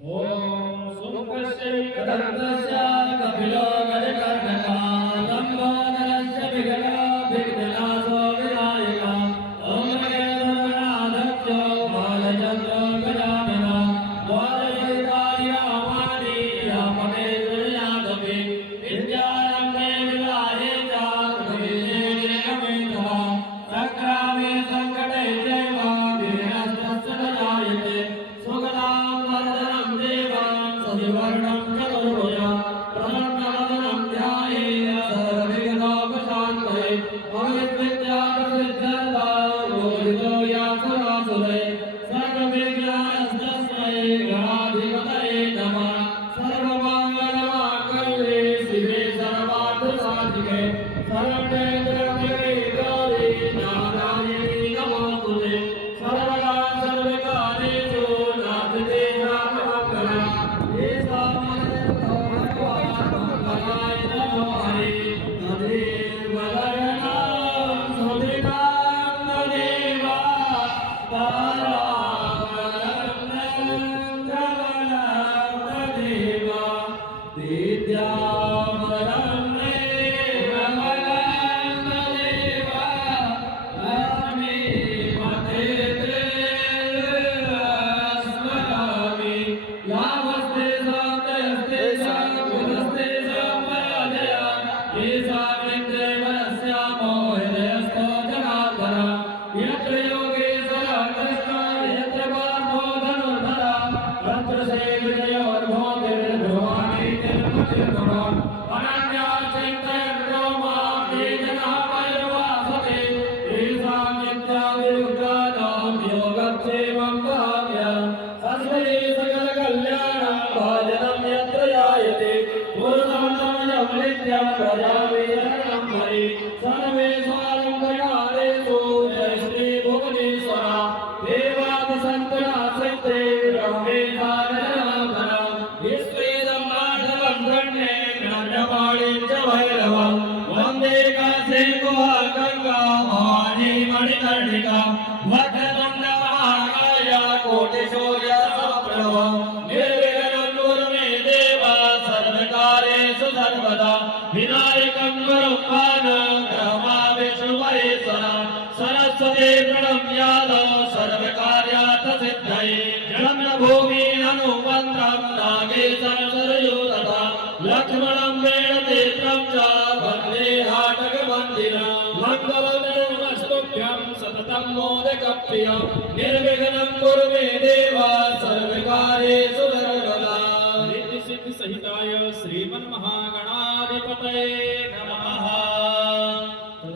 ओम सुमुखस्य विकटस्य कपिलो गजकर्णका लंबोदरस्य विकटो विघ्ननाशो विनायका ओम गणनाथो बालचन्द्रो गजानना द्वादशयुगानि रामानि राममेश्वरयादवे विद्यारम्भे विवाहे च गृहे गमेन्द्रः सङ्ग्रामे सङ्कटे चैव वीरस्तस्य न जायते सुगदां वर्धनं देवां सविवर्णं चतुर्भुजं प्रसन्नवदनं ध्यायेत् सर्वविघ्नोपशान्तये अविद्याप्रसिद्ध्यर्थं बोधितो यासुरासुरे सर्वविघ्नहस्तस्मै गणाधिपतये नमः सर्वमङ्गलमाङ्गल्ये शिवे सर्वार्थसाधिके शरण्ये त्र्यम्बके गौरी नारायणी नमोस्तुते सर्वदा सर्वकार्येषु नास्ति नाममङ्गलम् भगवाय नमो हरे तदेवलयनां सुदिनां तदेवा तारामरं तदेवा विद्यामरं तदेवा लक्ष्मी पते स्मरामि यावस्ते साप्तस्ते साकुलस्ते सापराजया येषा विद्येवनस्यामो हृदयस्थो जनार्दन यत्र योगेश्वरः कृष्णो यत्र पार्थो धनुर्धरः तत्र श्रीविजयोर्भूतिर्ध्रुवाणि तिरुपतिर्गुणो अनन्या चिन्तयन्तो मां ये जनाः पर्युपासते येषां नित्याभियुक्तानां योगक्षेमं भाव्यम् अस्मदे सकलकल्याणं भाजनं यत्र जायते पुरुषोत्तमं नित्यं प्रजापति शरणं हरे सर्वेश्वरं गणालेषु जय श्री भुवनेश्वर देवादिसन्तुलाश्रिते ब्रह्मेशानजनार्दन विश्वेदं माधवं गण्ये गण्डपाणिं च भैरवं वन्दे काशे गुहागङ्गा भवानी मणिकर्णिका वक्रतुण्ड महाकाय कोटिसूर्य समप्रभ निर्विघ्नं कुरु मे देव सर्वकार्येषु सर्वदा विनायकं गुरुं ग्रहमाविष्णुमहेश्वर सरस्वती प्रणम्याद सर्वकार्यार्थ सिद्धये जलं भूमि अनुमन्त्रं नागेशं सरयो तथा लक्ष्मणं वेणतीर्थं च वन्दे हाटकमन्दिरं मङ्गलमस्तुभ्यं सततं मोदकप्रियं निर्विघ्नं कुरु मे देव सर्वकार्येषु सर्वदा रिद्धिसिद्धिसहिताय श्रीमन्महागणाधिपतये